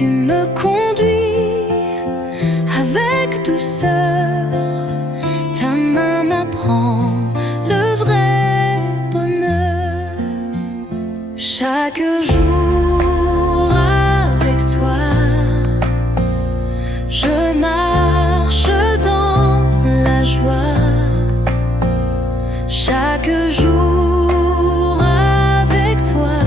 Tu me conduis avec douceur, ta main m'apprend le vrai bonheur. Chaque jour avec toi, je marche dans la joie. Chaque jour avec toi,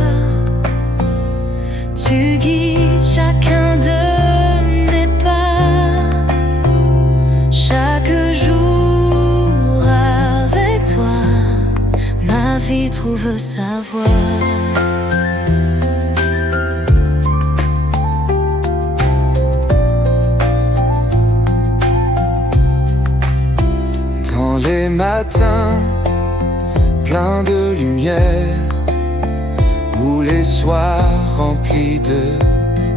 tu guides chacun de mes pas. Chaque jour avec toi, ma vie trouve sa voie. Dans les matins pleins de lumière, ou les soirs remplis de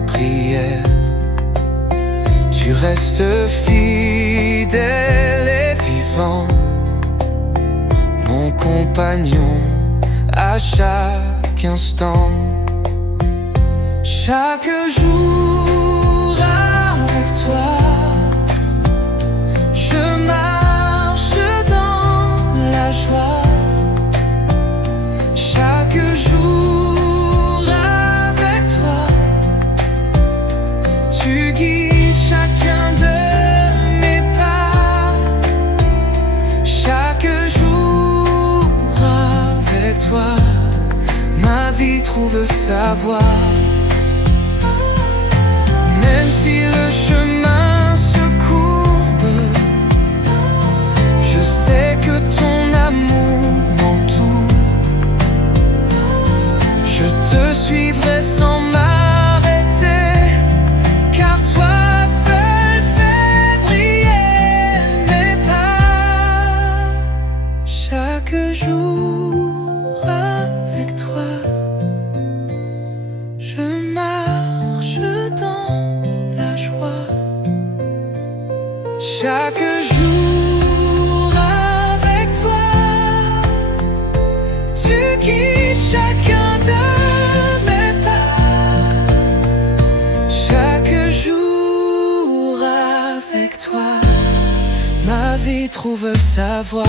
prières, tu restes fidèle et vivant, mon compagnon à chaque instant. Chaque jour avec toi, je marche dans la joie. Chaque jour avec toi, tu guides chacun de mes pas. Chaque jour avec toi, ma vie trouve sa voie. Même si le chemin se courbe, je sais que ton amour m'entoure. Je te suivrai sans m'arrêter, car toi seul fais briller mes pas. Chaque jour avec toi, je marche dans la joie. Chaque jour avec toi, tu guides chacun de mes pas. Chaque jour avec toi, ma vie trouve sa voie.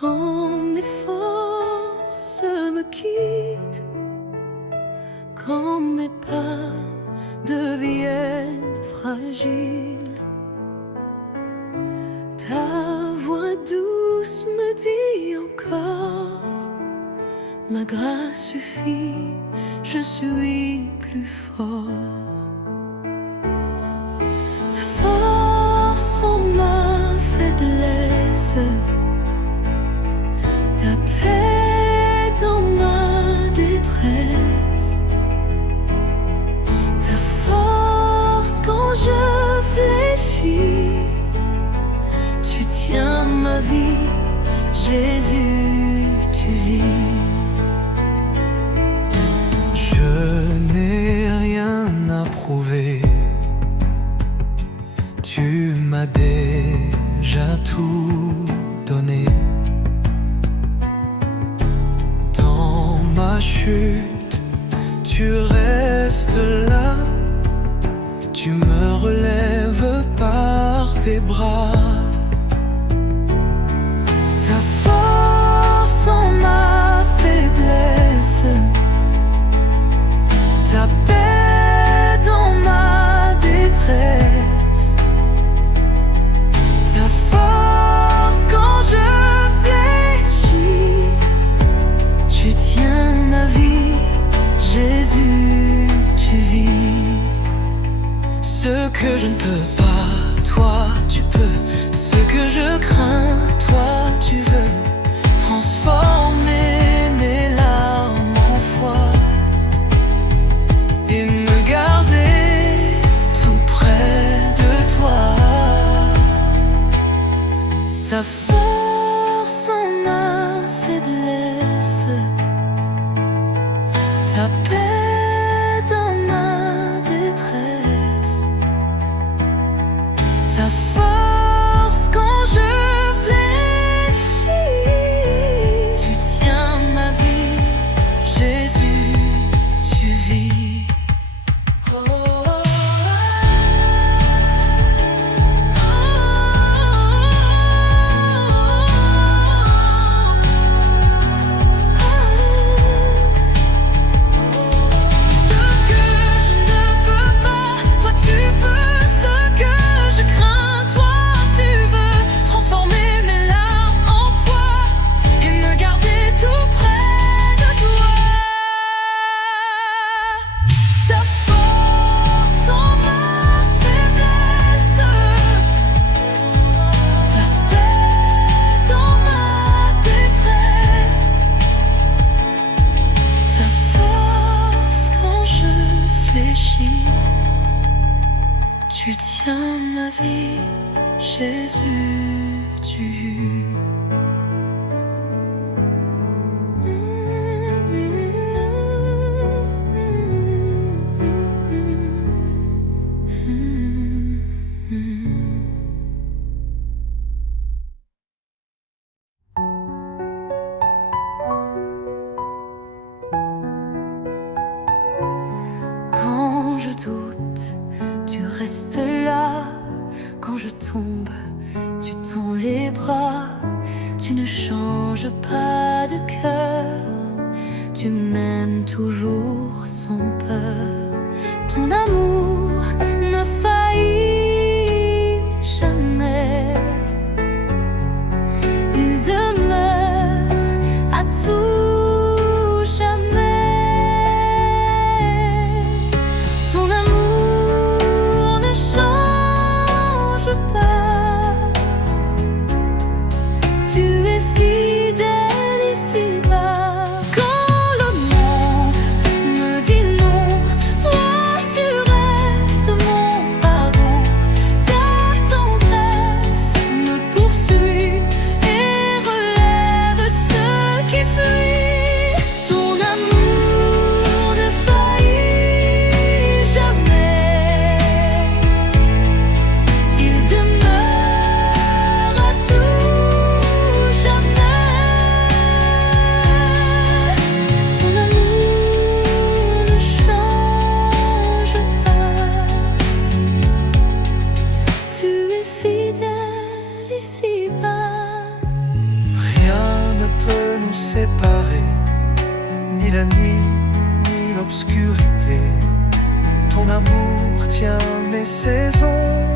Quand mes forces me quittent, quand mes pas deviennent fragiles, ta voix douce me dit encore: ma grâce suffit, je suis plus fort. Ta force en ma faiblesse, ta paix dans ma détresse, ta force quand je fléchis, tu tiens ma vie, Jésus, tu vis. Je n'ai rien à prouver, tu m'as déjà tout donné. Dans ma chute, tu restes là, tu me relèves par tes bras. Ta force en ma faiblesse, ta paix dans ma détresse, ta force quand je fléchis, tu tiens ma vie, Jésus, tu vis. Ce que je ne peux pas, toi tu peux. Ce que je crains, toi tu veux. Transformer mes larmes en foi et me garder tout près de toi. ta force en ma faiblesse, ta paix dans ma détresse, ta force quand je fléchis. Tu tiens ma vie, Jésus, tu vis. Oh, oh, oh. Tu tiens ma vie, Jésus, tu. Quand je doute, tu restes là. Quand je tombe, tu tends les bras. Tu ne changes pas de cœur. Tu m'aimes toujours sans peur. Ton amour ne faillit jamais. Il demeure à tout jamais. Ton amour ne change pas. Tu es fidèle ici-bas. Quand le monde me dit non, toi tu restes mon pardon. Ta tendresse me poursuit et relève ceux qui fuient. Ton amour ne faillit jamais. Il demeure à tout jamais. Ton amour ne change pas. Tu es fidèle ici-bas. Rien ne peut nous séparer, ni la nuit, ni l'obscurité. Ton amour tient mes saisons,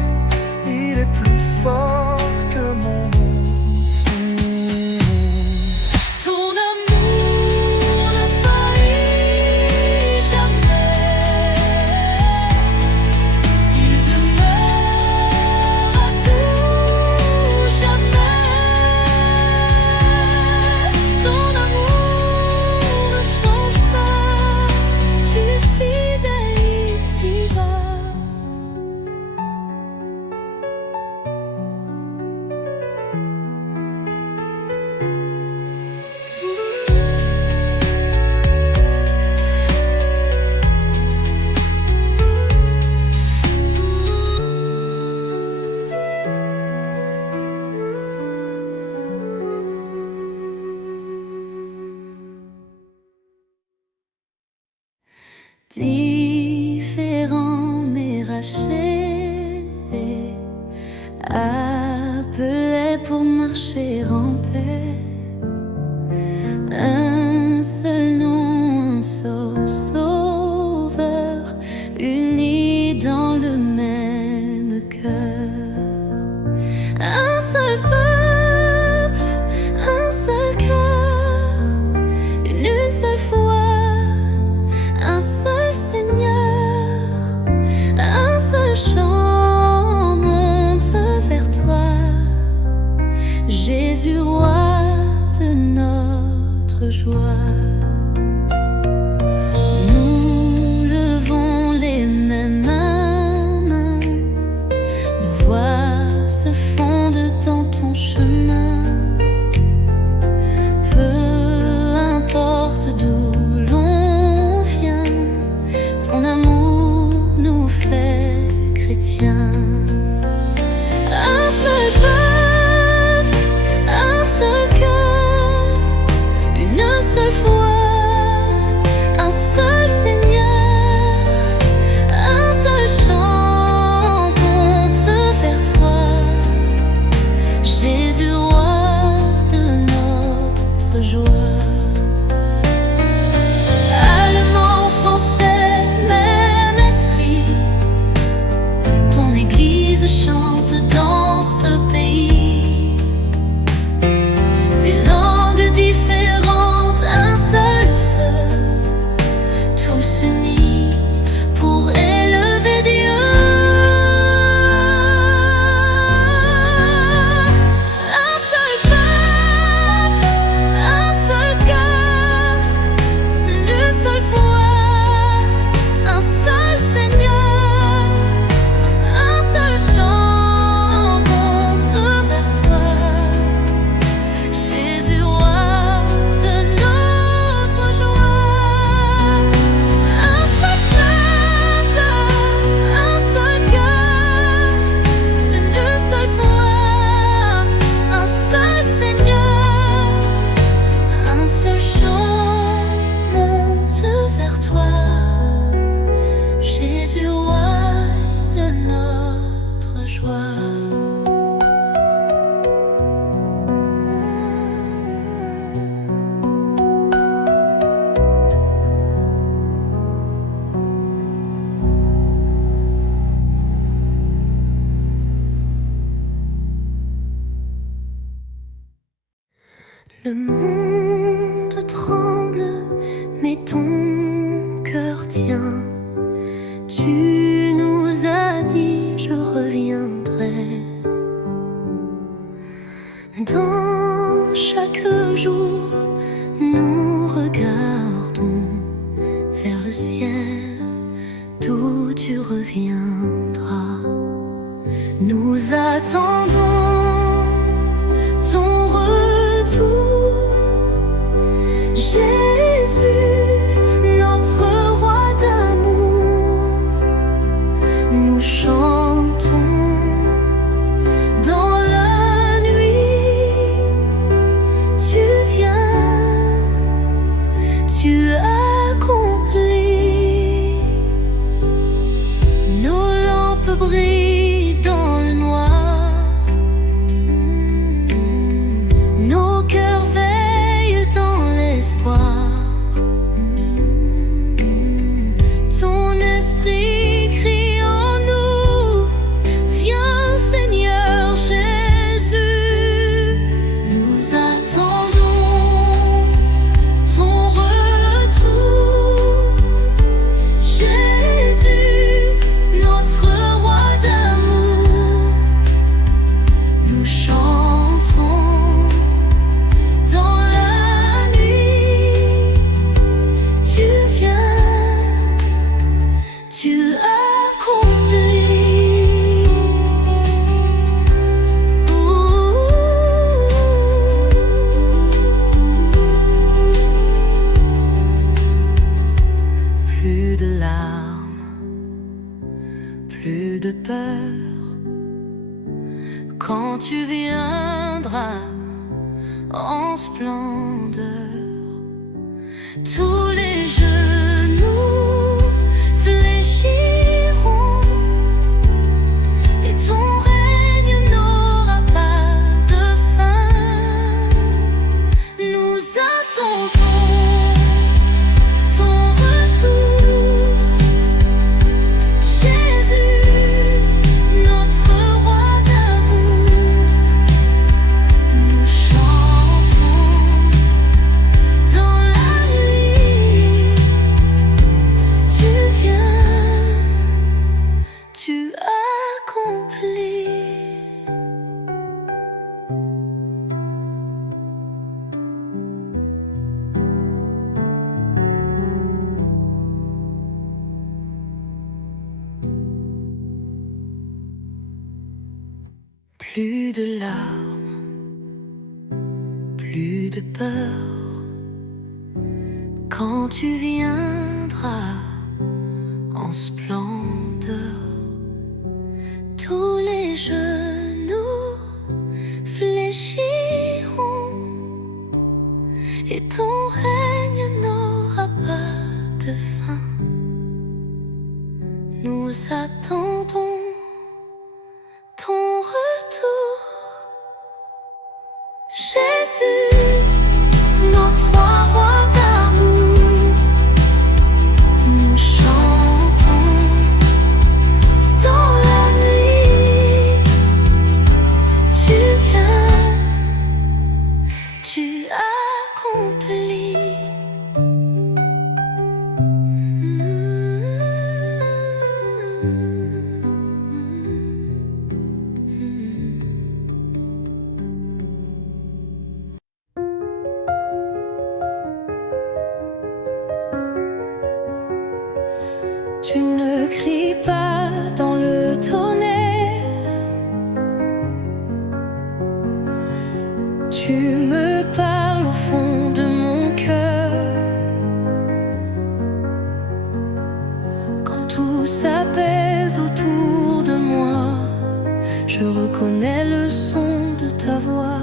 il est plus fort que mon monde. Ton amour ne faillit jamais. Il demeure à tout jamais. Ton amour ne change pas. Tu es fidèle ici-bas. Différent mais racheté, appelé pour marcher en paix. Un seul nom, un seul sauveur, unis dans le même cœur. Un seul peuple, un seul cœur, une seule foi, un seul Seigneur, un seul chant monte vers toi, Jésus, roi de notre joie. Nous levons les mêmes mains, nos voix se fondent dans ton chemin. Le monde tremble, mais ton cœur tient. Tu nous as dit je reviendrai. Dans chaque jour, nous regardons vers le ciel, d'où tu reviendras. Nous attendons ton retour, Jésus, notre roi d'amour. Nous chantons dans la nuit. Tu viens, tu accomplis. Nos lampes brillent dans le noir. Nos cœurs veillent dans l'espoir. Ton esprit crie en nous. Viens Seigneur Jésus. Nous attendons ton retour, Jésus, notre roi d'amour. Nous chantons dans la nuit. Tu viens, tu accomplis. Plus de larmes, plus de peur, quand tu viendras en splendeur. Tous les genoux fléchiront et ton règne n'aura pas de fin. Nous attendons ton retour, Jésus, notre roi d'amour. Nous chantons dans la nuit. Tu viens, tu accomplis. Plus de larmes, plus de peur, quand tu viendras en splendeur. Tous les genoux fléchiront et ton règne n'aura pas de fin. Nous attendons ton retour, Jésus, notre roi d'amour. Nous chantons dans la nuit. Tu viens, tu accomplis. Tu ne cries pas dans le tonnerre. Tu me parles au fond de mon cœur. Quand tout s'apaise autour de moi, je reconnais le son de ta voix.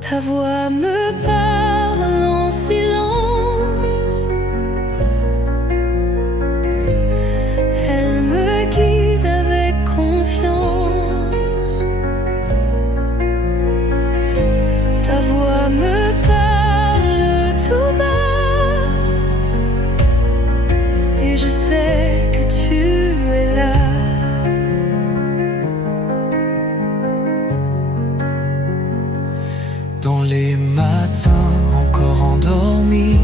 Ta voix me parle en silence. Elle me guide avec confiance. Ta voix me parle tout bas. Et je sais que tu es là. matin encore endormi,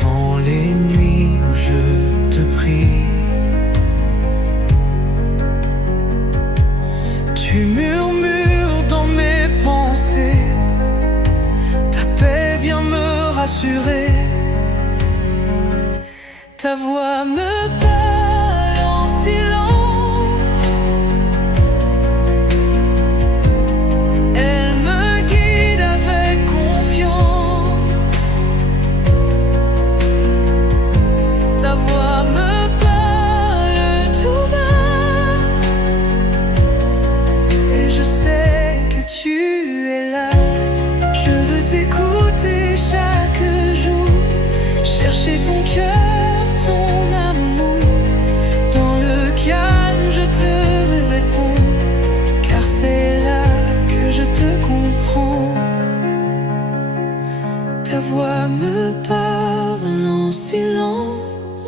dans les nuits où je te prie. Tu murmures dans mes pensées, ta paix vient me rassurer. Ta voix me parle en silence, elle me guide avec confiance. Ta voix me parle tout bas, Et je sais que tu es là. je veux t'écouter chaque jour, chercher ton cœur, ton amour. Dans le calme, je te réponds, car c'est là que je te comprends. Ta voix me parle en silence,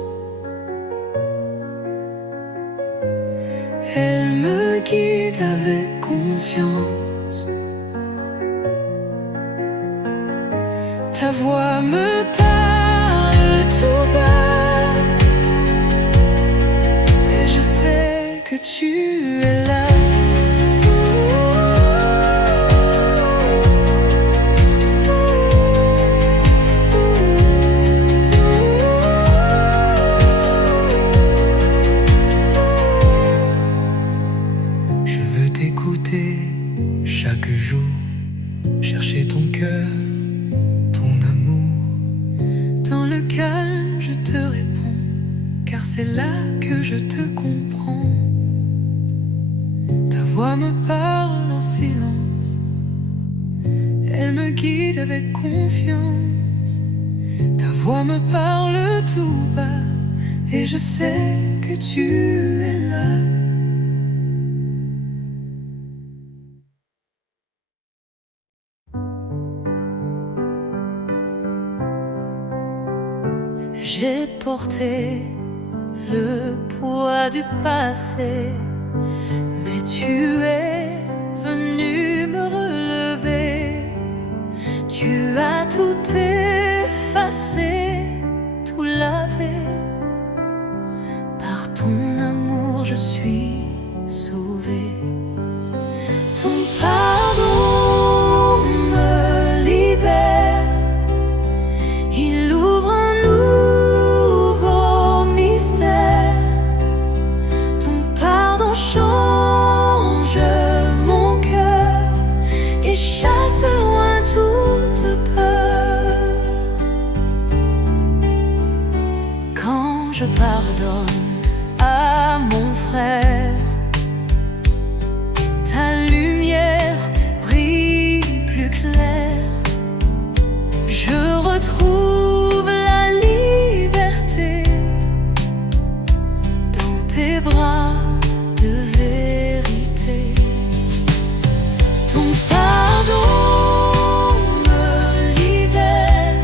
elle me guide avec confiance. Ta voix me parle tout bas, Et je sais que tu es là. Je veux t'écouter chaque jour, chercher ton cœur, ton amour. Dans le calme, je te réponds, car c'est là que je te comprends. Ta voix me parle en silence, elle me guide avec confiance. Ta voix me parle tout bas, et je sais que tu es là. J'ai porté le poids du passé, mais tu es venu me relever. Tu as tout effacé, tout lavé. Par ton amour, je suis sauvé. Ton pardon me libère, il ouvre un nouveau mystère. Ton pardon change mon cœur et chasse loin toute peur. Quand je pardonne à mon frère, ta lumière brille plus claire. Je retrouve la liberté dans tes bras de vérité. Ton pardon me libère,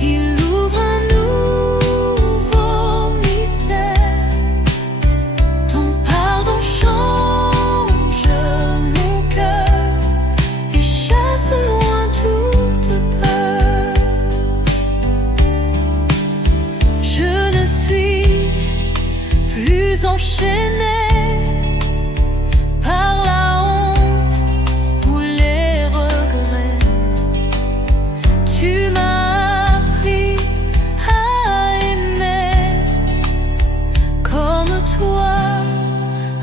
il ouvre un nouveau mystère. Ton pardon change mon cœur et chasse loin toute peur. Je ne suis plus enchaînée par la honte ou les regrets. Tu m'as appris à aimer comme toi,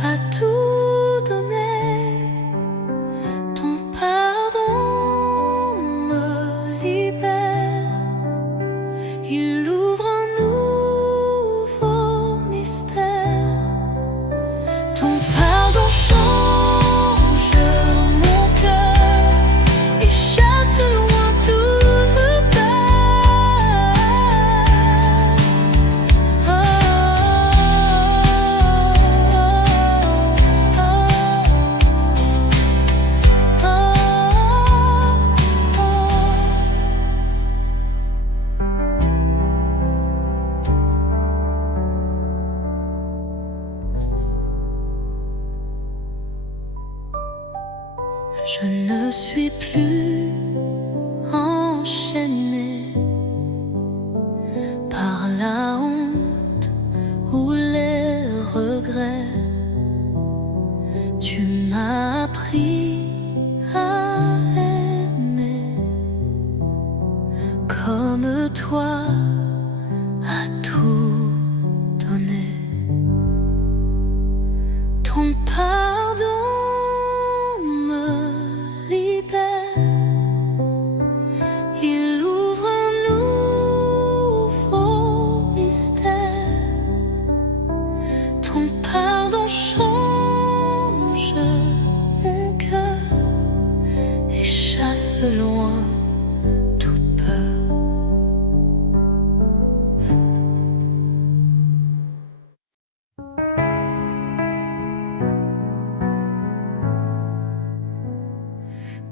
à tout donner. Ton pardon me libère, il ouvre un nouveau mystère. Je ne suis plus enchaînée par la honte ou les regrets. Tu m'as appris à aimer comme toi, à tout donner. Ton pardon me libère, il ouvre un nouveau mystère. Ton pardon change mon cœur et chasse loin toute peur.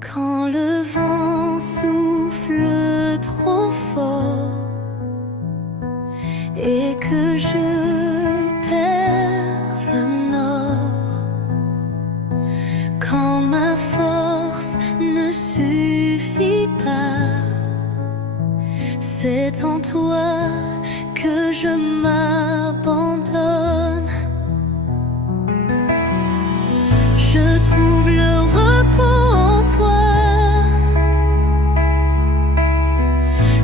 Quand le vent souffle trop fort et que je perds le nord, quand ma force ne suffit pas, c'est en toi que je m'abandonne. Je trouve le repos en toi.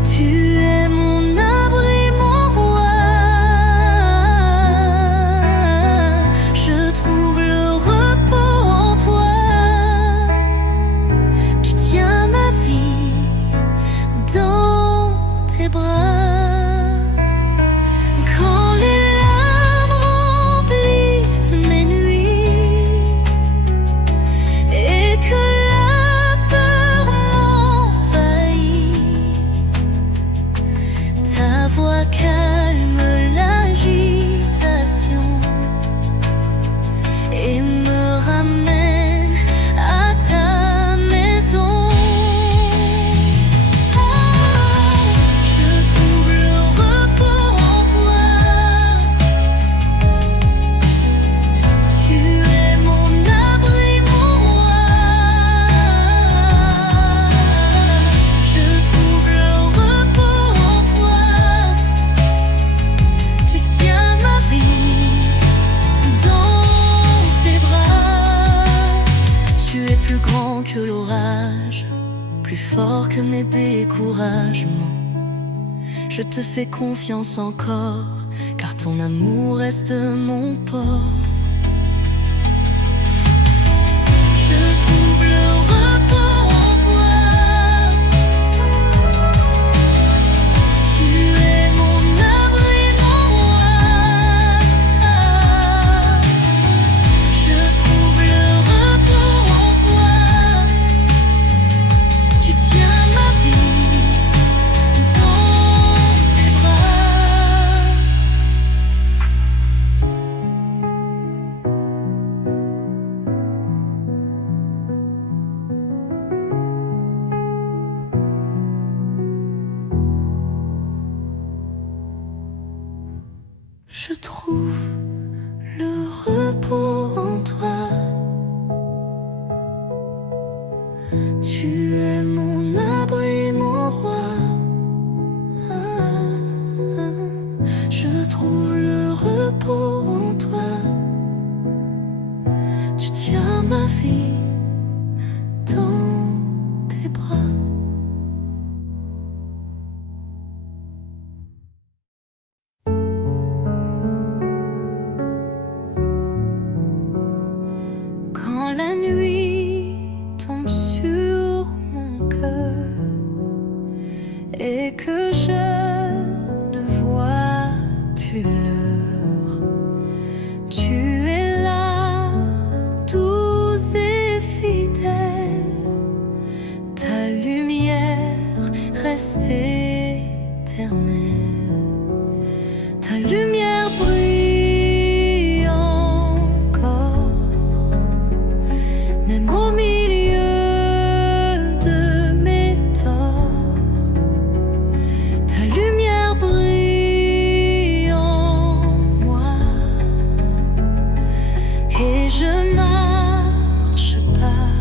Tu es mon abri, mon roi. Je trouve le repos en toi. Tu tiens ma vie dans tes bras. Quand les larmes remplissent mes nuits et que la peur m'envahit, ta voix calme l'agitation et me ramène à ta maison. Je trouve le repos en toi. Tu es mon abri, mon roi. Je trouve le repos en toi. Tu tiens ma vie dans tes bras. Tu es plus grand que l'orage, plus fort que mes découragements. Je te fais confiance encore, car ton amour reste mon port. Je trouve le repos en toi. Tu es mon abri, mon roi. Je trouve le repos en toi. Tu tiens ma vie dans tes bras. Je trouve le repos en toi. Tu es mon abri, mon roi. Je trouve le repos en toi. Tu tiens ma vie dans tes bras. Quand la nuit tombe sur mon cœur et que je ne vois plus l'heure, tu es là, douce et fidèle. Ta lumière reste éternelle. Ta lumière brille encore, même au milieu de mes torts. Ta lumière brille en moi et je marche pas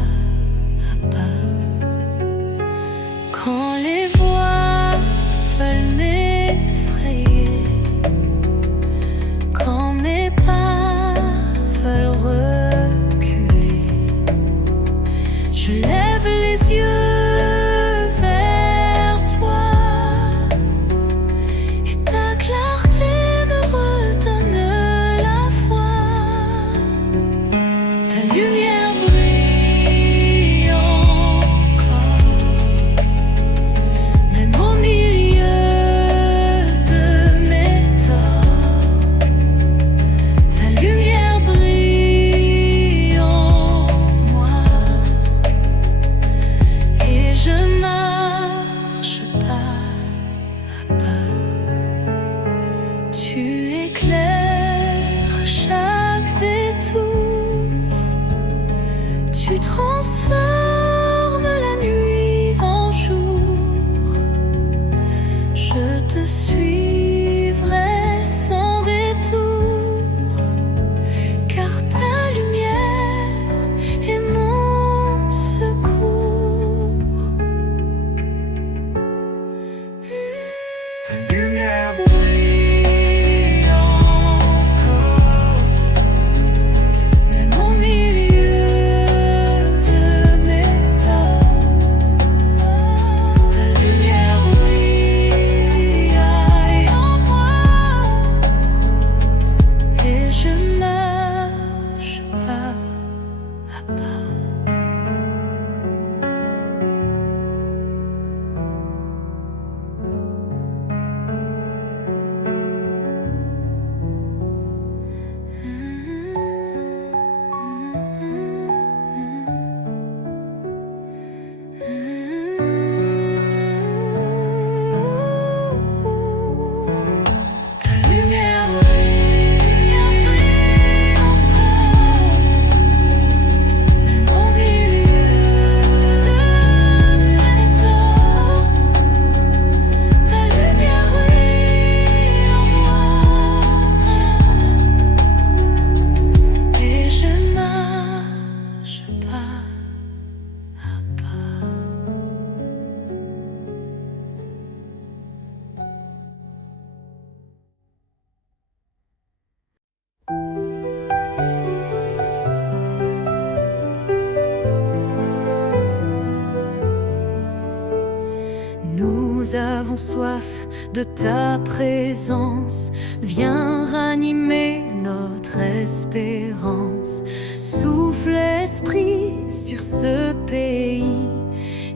avons soif de ta présence. Viens ranimer notre espérance. Souffle esprit sur ce pays,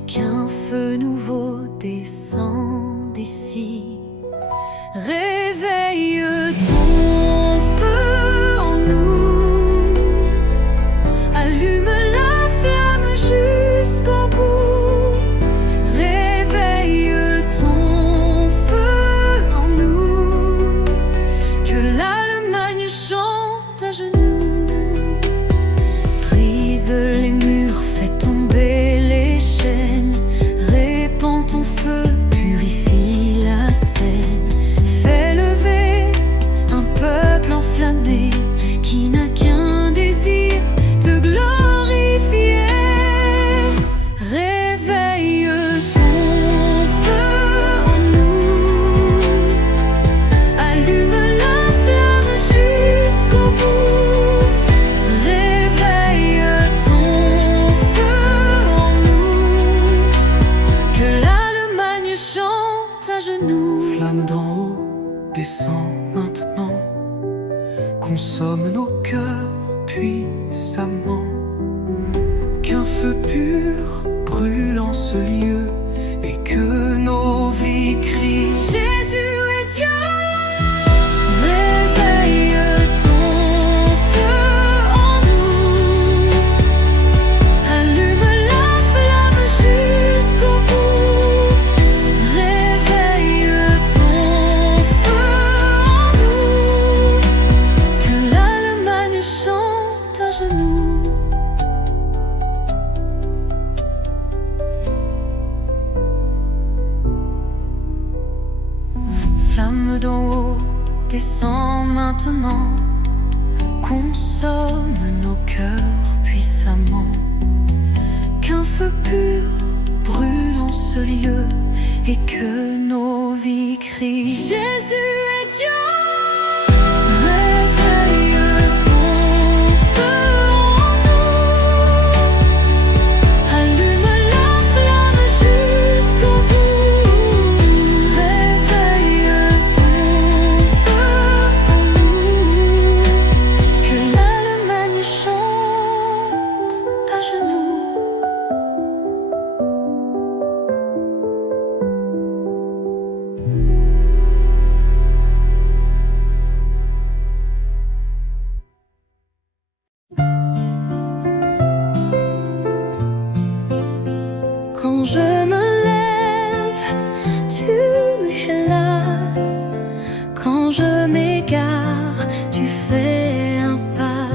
qu'un feu nouveau descende ici. Réveille ton feu en nous, allume la flamme jusqu'au bout. Réveille ton feu en nous, que l'Allemagne chante à genoux. Brise les murs, fais tomber les chaînes, répands ton feu, purifie la scène. Fais lever un peuple enflammé qui n'a qu'un désir, te glorifier. Réveille ton feu en nous, allume la flamme jusqu'au bout. Réveille ton feu en nous, que l'Allemagne chante à genoux. Flamme d'en haut, descend maintenant, consomme nos cœurs puissamment. Qu'un feu pur brûle en ce lieu et que nos vies crient Jésus est Dieu. Réveille ton feu en nous, allume la flamme jusqu'au bout. Réveille ton feu en nous, que l'Allemagne chante à genoux. Flamme d'en haut, descend maintenant, consomme nos cœurs puissamment. Qu'un feu pur brûle en ce lieu et que nos vies crient Jésus est Dieu. Réveille ton feu en nous, allume la flamme jusqu'au bout. Réveille ton feu en nous, que l'Allemagne chante à genoux. Quand je me lève, tu es là. Quand je m'égare, tu fais un pas.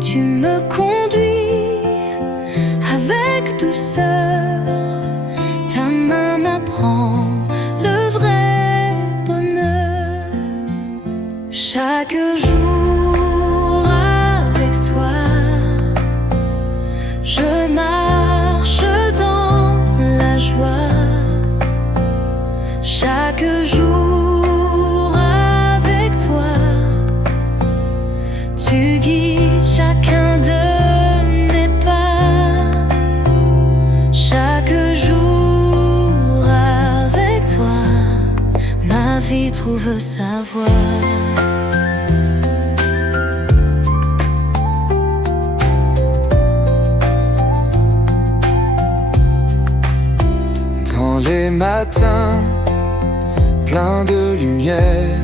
Tu me conduis avec douceur. Ta main m'apprend le vrai bonheur. Chaque jour avec toi, je marche dans la joie. Chaque jour avec toi, tu guides chacun de mes pas. Chaque jour avec toi, ma vie trouve sa voie. dans les matins pleins de lumière,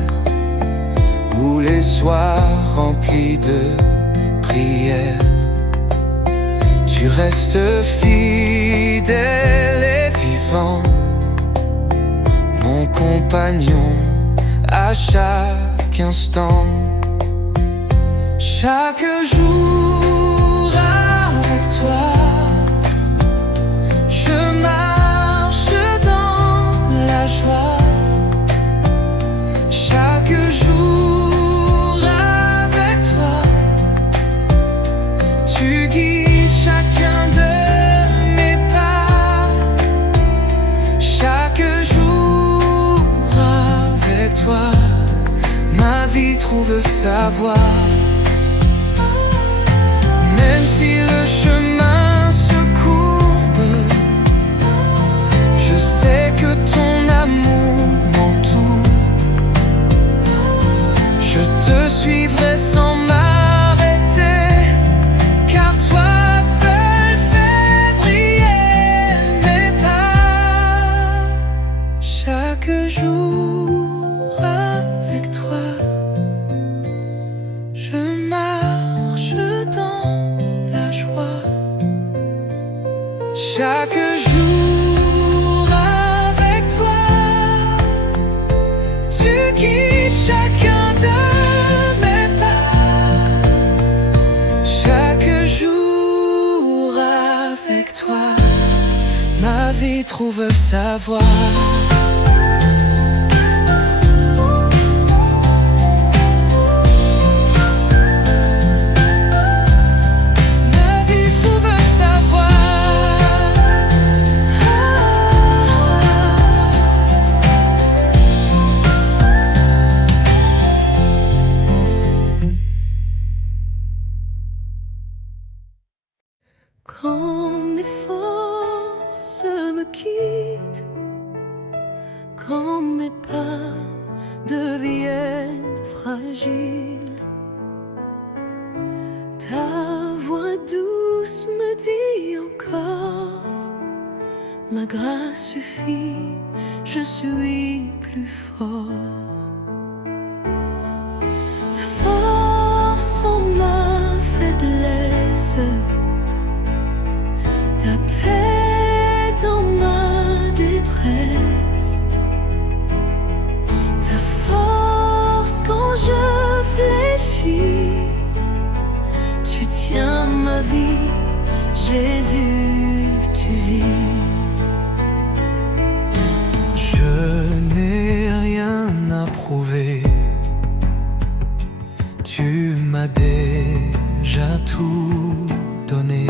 ou les soirs remplis de prières. Tu restes fidèle et vivant, mon compagnon à chaque instant. Chaque jour avec toi, je marche dans la joie. Chaque jour avec toi, tu guides chacun de mes pas. Chaque jour avec toi, ma vie trouve sa voie. Même si le chemin se courbe, je sais que amour m'entoure. Je te suivrai sans m'arrêter, car toi seul fais briller mes pas. Chaque jour avec toi, je marche dans la joie. Chaque jour avec toi, tu guides chacun de mes pas. Chaque jour avec toi, ma vie trouve sa voie. Quand mes forces me quittent, quand mes pas deviennent fragiles, ta voix douce me dit encore: ma grâce suffit, je suis plus fort. Ta force en ma faiblesse, ta paix dans ma détresse, ta force quand je fléchis, tu tiens ma vie, Jésus, tu vis. Je n'ai rien à prouver, tu m'as déjà tout donné.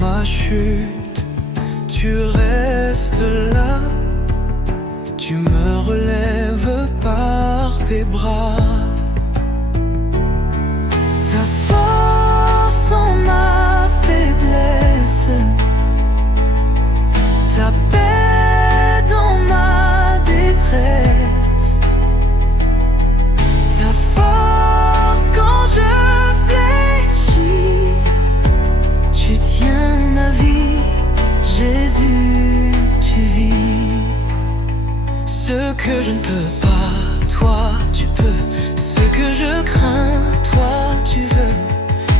Ma chute, tu restes là, tu me relèves par tes bras. Ta force en ma faiblesse, ta paix dans ma détresse, ta force quand je fléchis, tu tiens ma vie, Jésus, tu vis. Ce que je ne peux pas, toi tu peux. Ce que je crains, toi tu veux.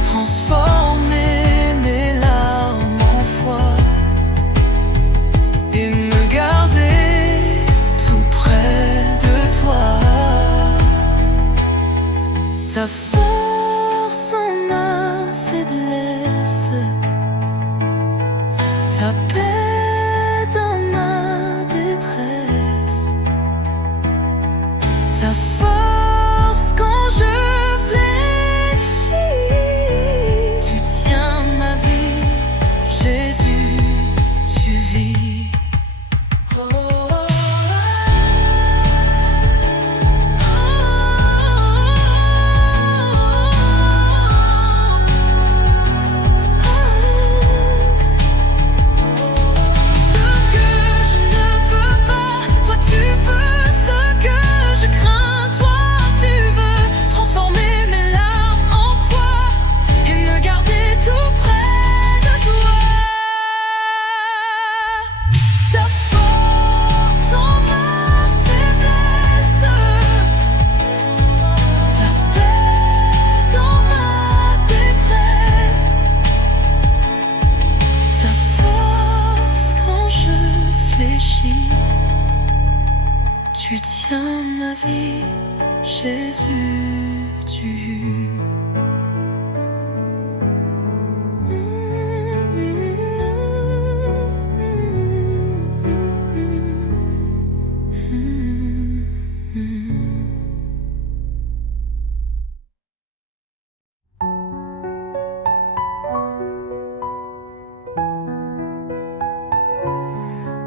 Transformer mes larmes en foi et me garder tout près de toi. Ta force en ma faiblesse, ta paix dans ma détresse, ta force quand je fléchis, tu tiens ma vie, Jésus, tu vis. Oh, oh, oh. Tu tiens ma vie, Jésus, tu.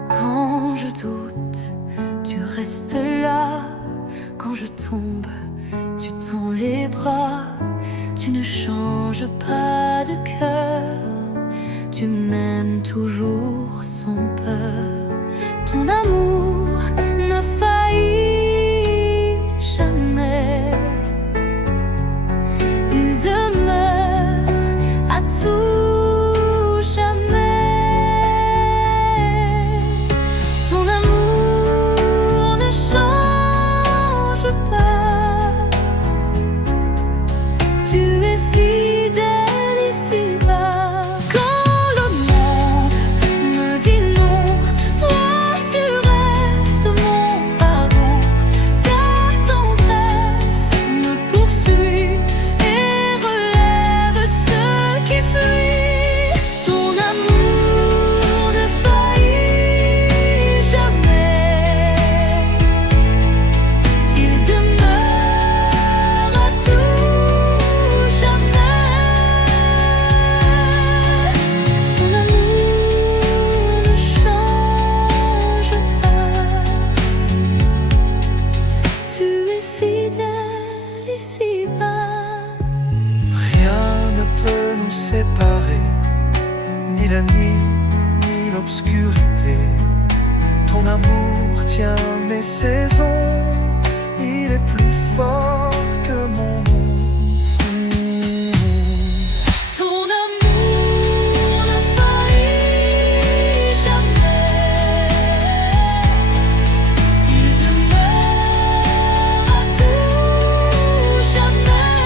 Quand je doute, tu restes là. Quand je tombe, tu tends les bras. Tu ne changes pas de cœur. Tu m'aimes toujours sans peur. Ton amour ne faillit jamais. Il demeure à tout jamais. Ton amour ne change pas. Tu es fidèle ici-bas. Quand le monde me dit non, toi tu restes mon pardon. Ta tendresse me poursuit et relève ceux qui fuient. Ton amour ne faillit jamais. Il demeure à tout jamais. Ton amour ne change pas. Tu es fidèle ici-bas. Rien ne peut nous séparer, ni la nuit, ni l'obscurité. Ton amour tient mes saisons, il est plus fort que mon monde. Ton amour ne faillit jamais. Il demeure à tout jamais.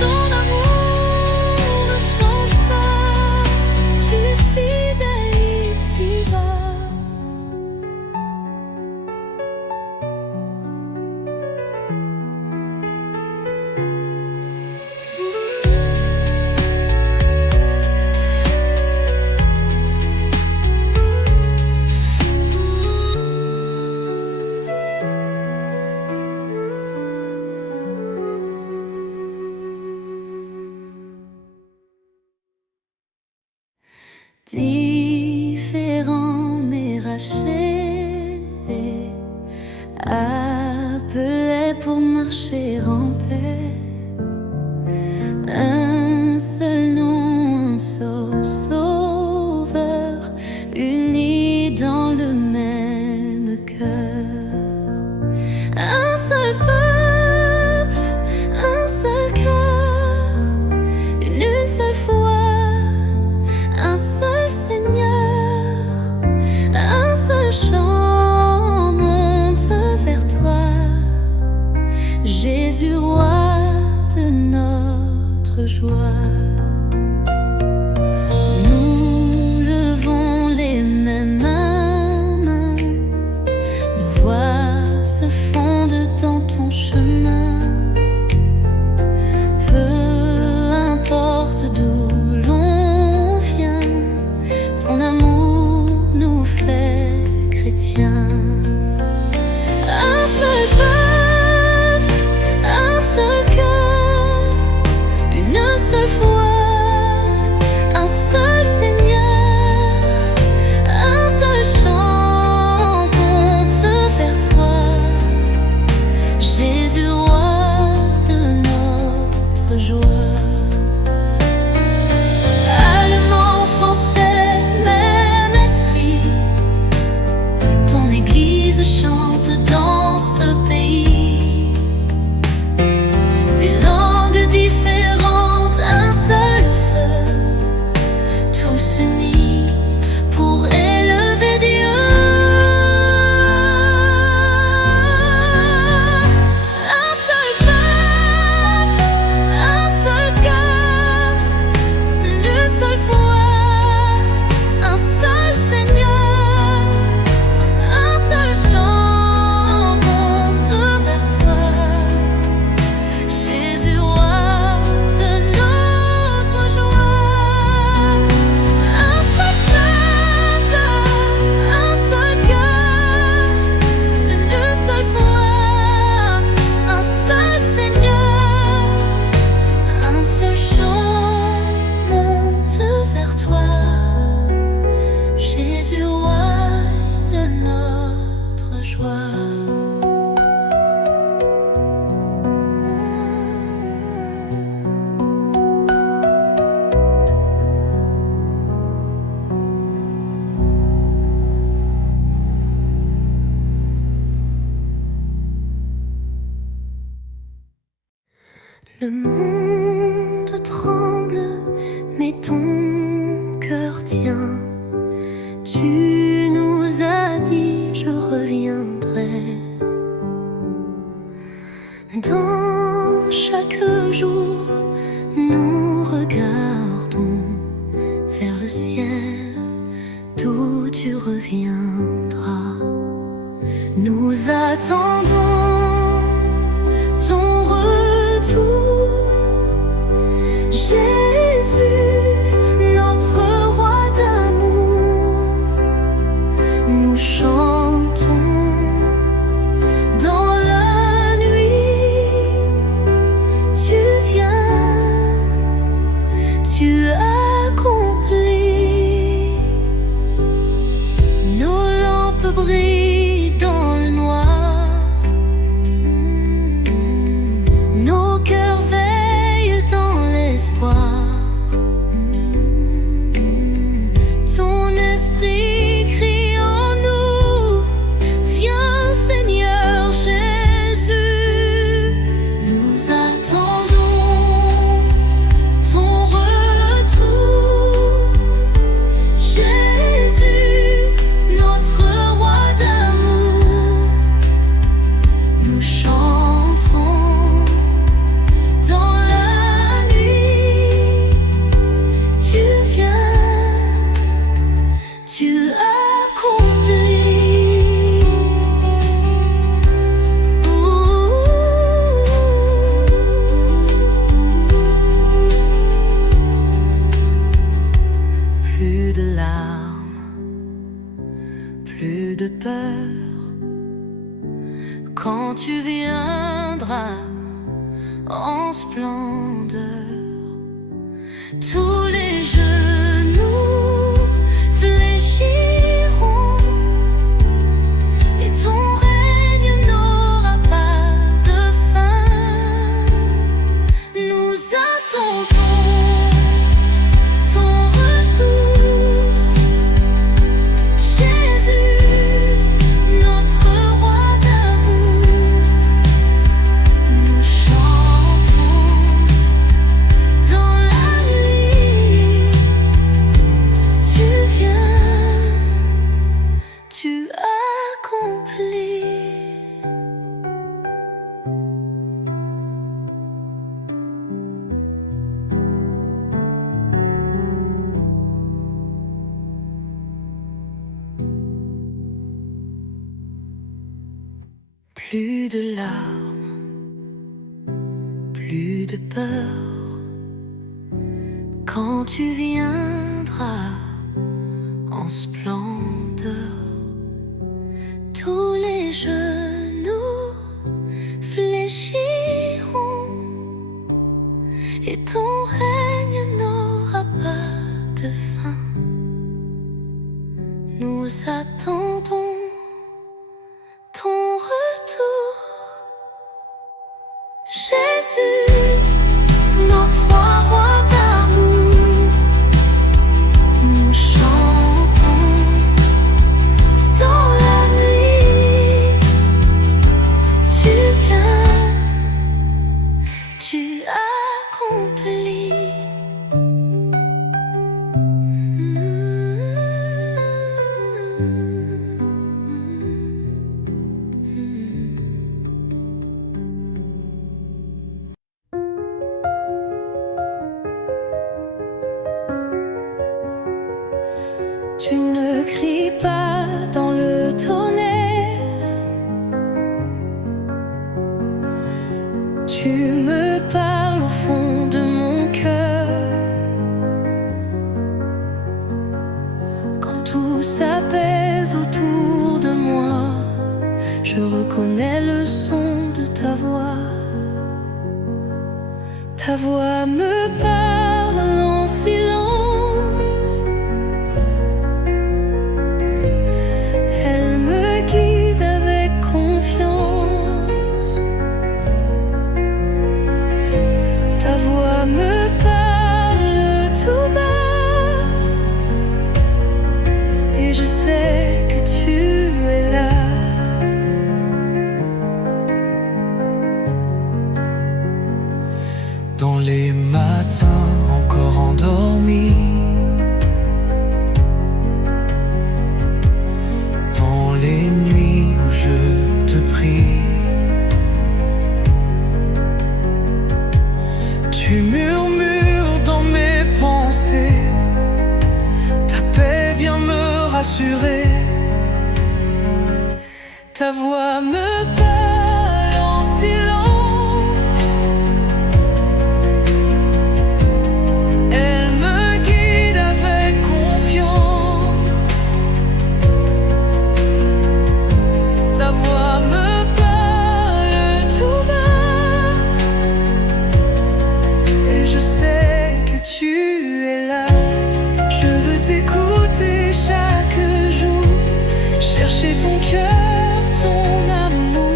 Ton amour ne change pas. Tu es fidèle ici-bas. Différent mais racheté, appelé pour marcher en paix. Un seul nom, un seul sauveur, unis dans le même cœur. Un seul peuple, un seul cœur, une seule foi, un seul Seigneur, un seul chant monte vers toi. Jésus Le monde tremble, mais ton cœur tient. Tu nous as dit, je reviendrai. Dans chaque jour, nous regardons vers le ciel, d'où tu reviendras. Nous attendons ton retour, Jésus, notre roi d'amour. Nous chantons dans la nuit. Tu viens, tu accomplis. Nos lampes brillent dans le noir. Nos cœurs veillent dans l'espoir. Ton esprit crie en nous, viens Seigneur Jésus. Nous attendons ton retour, Jésus, notre roi d'amour. Nous chantons dans la nuit. Tu viens, tu accomplis. Plus de larmes, plus de peur, quand tu viendras en splendeur. Tous les genoux fléchiront et ton règne n'aura pas de fin. Nous attendons ton retour, Jésus, notre roi d'amour. Nous chantons dans la nuit. Tu viens, tu accomplis. Plus de larmes, plus de peur, quand tu viendras en splendeur. Tous les genoux fléchiront et ton règne n'aura pas de fin. Nous attendons ton retour, Jésus, notre roi d'amour. Nous chantons dans la nuit. Tu viens, tu accomplis. Tu ne cries pas dans le tonnerre, tu me parles au fond de mon cœur. Quand tout s'apaise autour de moi, je reconnais le son de ta voix. Ta voix me parle en silence. Elle me guide avec confiance. Ta voix me parle tout bas. Et je sais que tu es là. Ta voix me parle en silence, elle me guide avec confiance. Ta voix me parle tout bas, et je sais que tu es là. Je veux t'écouter chaque jour, chercher ton cœur, ton amour.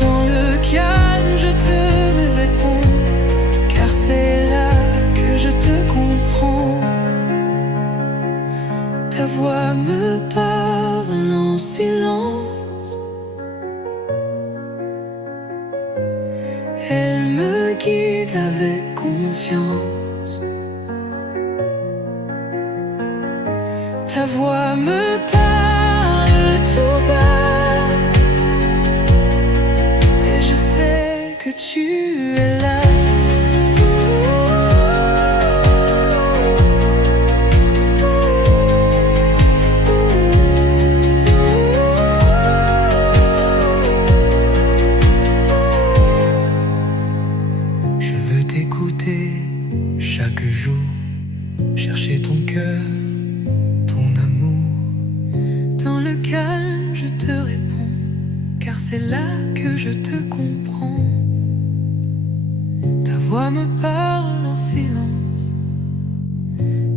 Dans le calme, je te réponds, car c'est là que je te comprends. Ta voix me parle en silence, elle me guide avec confiance. Ta voix me parle tout bas, et je sais que tu es là. Je veux t'écouter chaque jour, chercher ton cœur, ton amour. Dans le calme, je te réponds, car c'est là que je te comprends. Ta voix me parle en silence,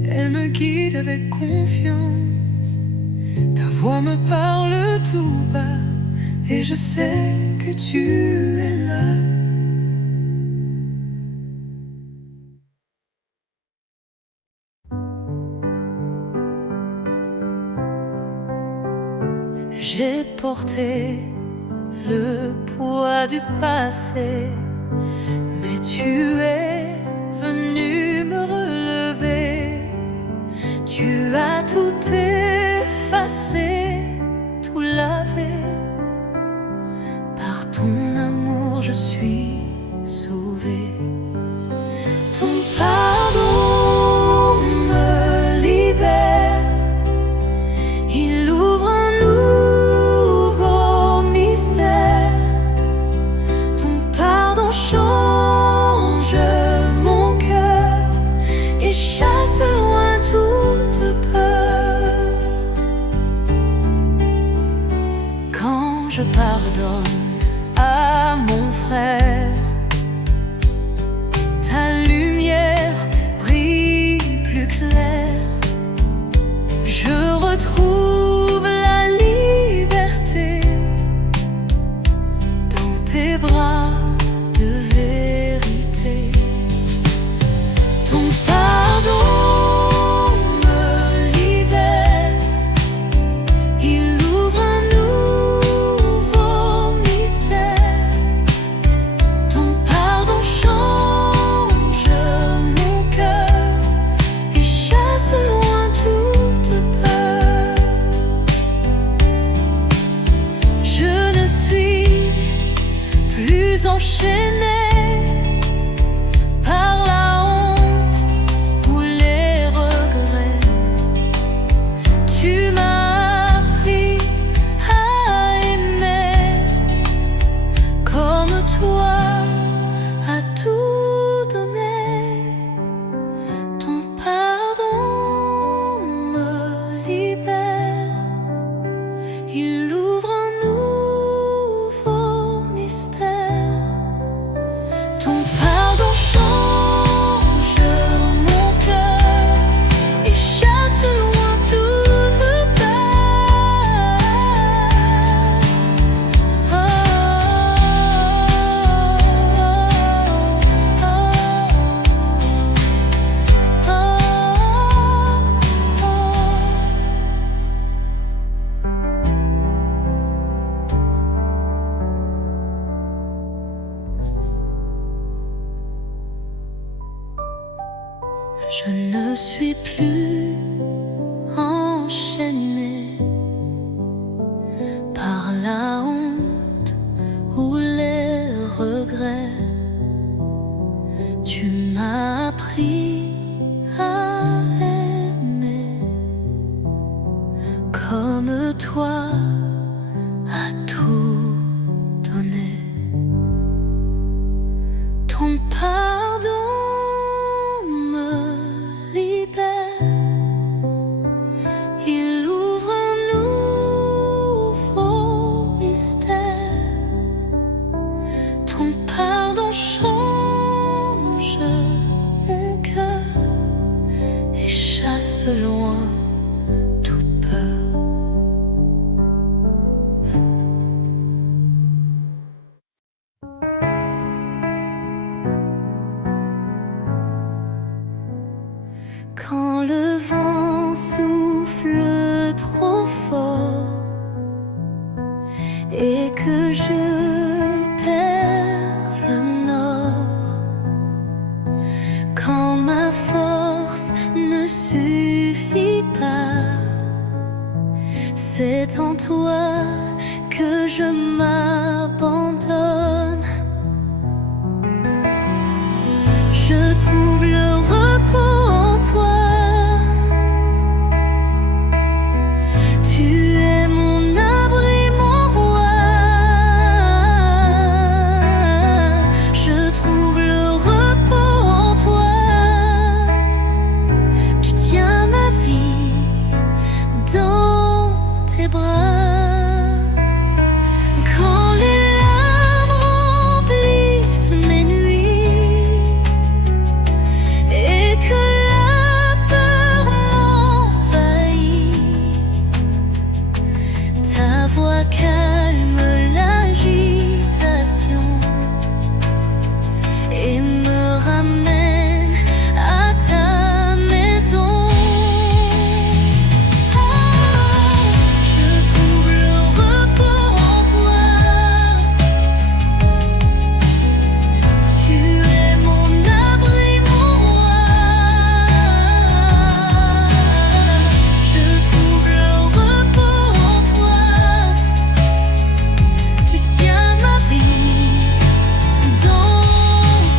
elle me guide avec confiance. Ta voix me parle tout bas, et je sais que tu es là. J'ai porté le poids du passé, mais tu es venu me relever. Tu as tout effacé, tout lavé. Par ton amour, je suis sauvé. Ton pardon me libère, il ouvre un nouveau mystère. Ton pardon change mon cœur et chasse loin toute peur. Quand je pardonne à mon frère, ta lumière brille plus claire. Je retrouve la liberté dans tes bras de vérité. Ton pardon me libère, il ouvre un nouveau mystère. Ton pardon change mon cœur et chasse loin toute peur. Je ne suis plus enchaînée par la honte ou les regrets. Tu m'as appris à aimer comme toi, à tout donner. Ton pardon me libère, il ouvre un nouveau mystère. Ton pardon change mon cœur et chasse loin toute peur. Je ne suis plus enchaînée par la honte ou les regrets. Tu m'as appris à aimer comme toi, à tout et que je perds le nord. Quand ma force ne suffit pas, c'est en toi que je m'abandonne. Je trouve le repos en toi. Tu es mon abri, mon roi. Je trouve le repos en toi. Tu tiens ma vie dans tes bras. Quand les larmes remplissent mes nuits et que la peur m'envahit, ta voix calme l'agitation et me ramène à ta maison. Je trouve le repos en toi. Tu es mon abri, mon roi. Je trouve le repos en toi. Tu tiens ma vie dans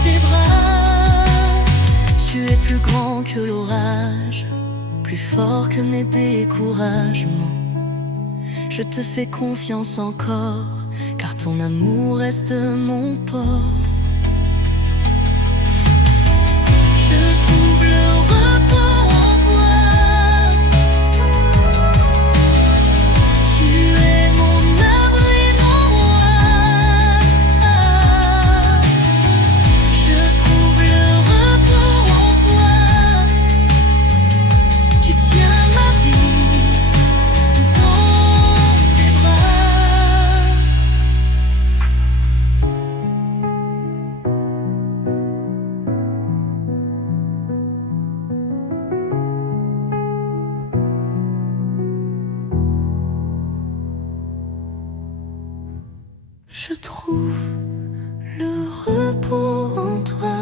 tes bras. Tu es plus grand que l'orage, plus fort que mes découragements. Je te fais confiance encore, car ton amour reste mon port. Je trouve le repos en toi. Tu es mon abri, mon roi. Je trouve le repos en toi. Tu tiens ma vie dans tes bras. Je trouve le repos en toi.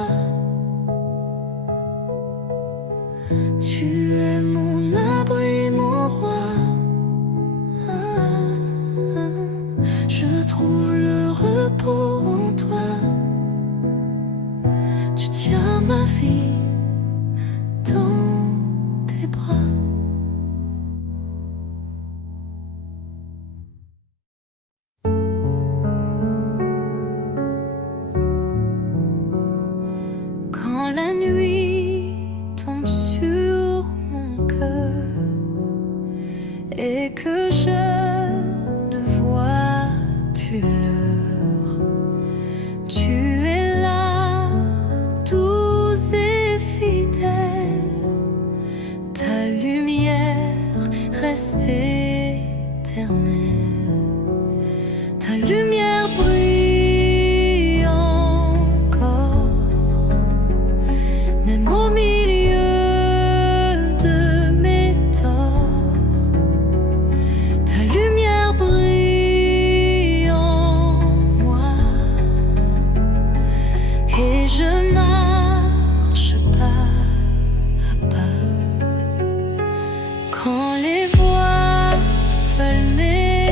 Tu es mon abri, mon roi. Je trouve le repos en toi. Tu tiens ma vie dans tes bras. Quand la nuit tombe sur mon cœur et que je ne vois plus l'heure, tu es là, douce et fidèle. Ta lumière reste éternelle. Ta lumière brille encore, même au milieu de mes torts. Ta lumière brille en moi et je marche pas à pas. Quand les voix veulent m'éloigner,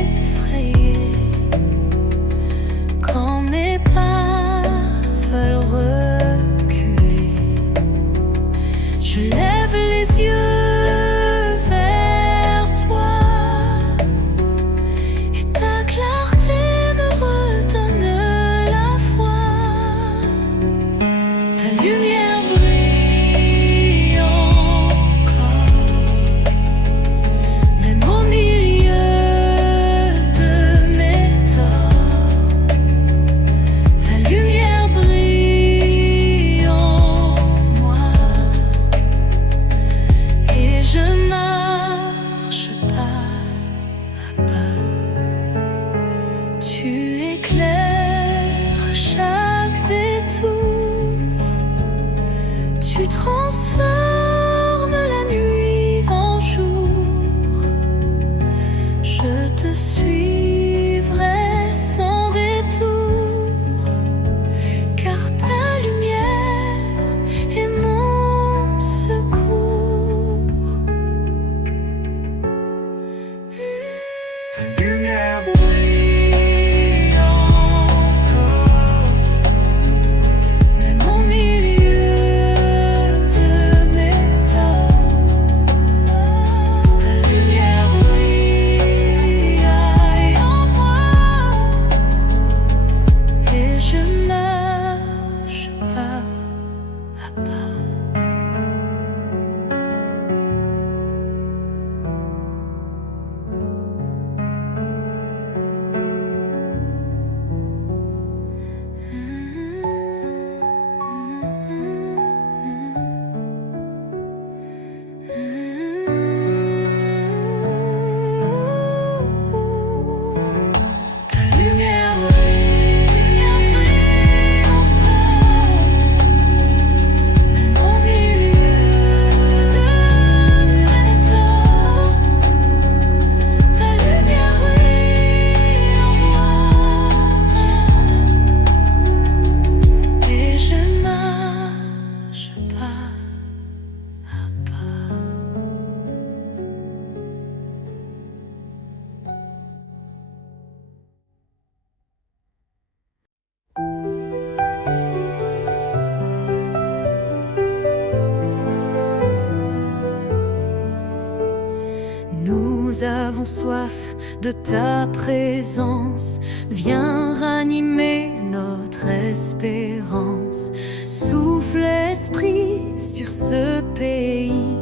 avons soif de ta présence. Viens ranimer notre espérance. Souffle, Esprit, sur ce pays,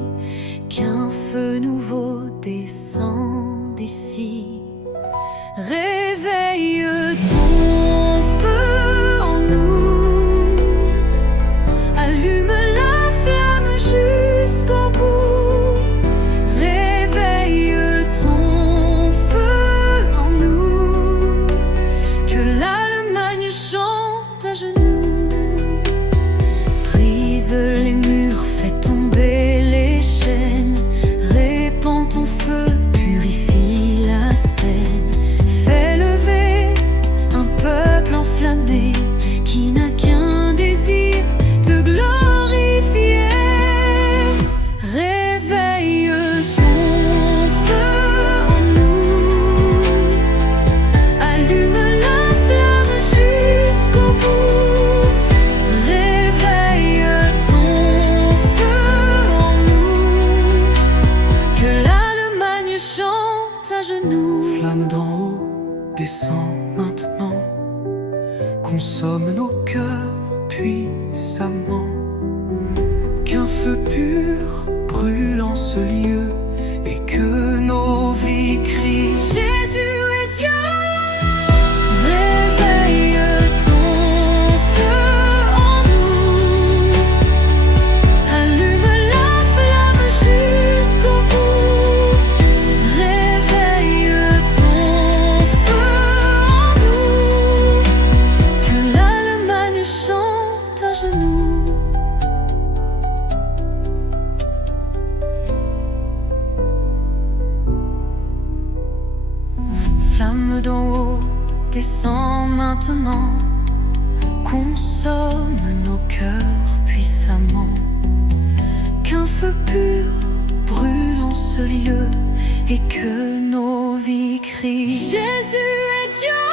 qu'un feu nouveau descende ici. Réveille ton feu en nous, allume la flamme jusqu'au bout. Réveille ton feu en nous, que l'Allemagne chante à genoux. Brise les murs, fais tomber les chaînes, répands ton feu, purifie la scène. Fais lever un peuple enflammé qui n'a qu'un désir, te glorifier. Réveille ton feu en nous, allume la flamme jusqu'au bout. Réveille ton feu en nous, que l'Allemagne chante à genoux. Flamme d'en haut, descend maintenant, consomme nos cœurs puissamment. Qu'un feu pur brûle en ce lieu et que nos vies crient Jésus est Dieu. Réveille ton feu en nous, allume la flamme jusqu'au bout. Réveille ton feu en nous, que l'Allemagne chante à genoux. Flamme d'en haut, descend maintenant, consomme nos cœurs puissamment. Qu'un feu pur brûle en ce lieu et que nos vies crient Jésus est Dieu.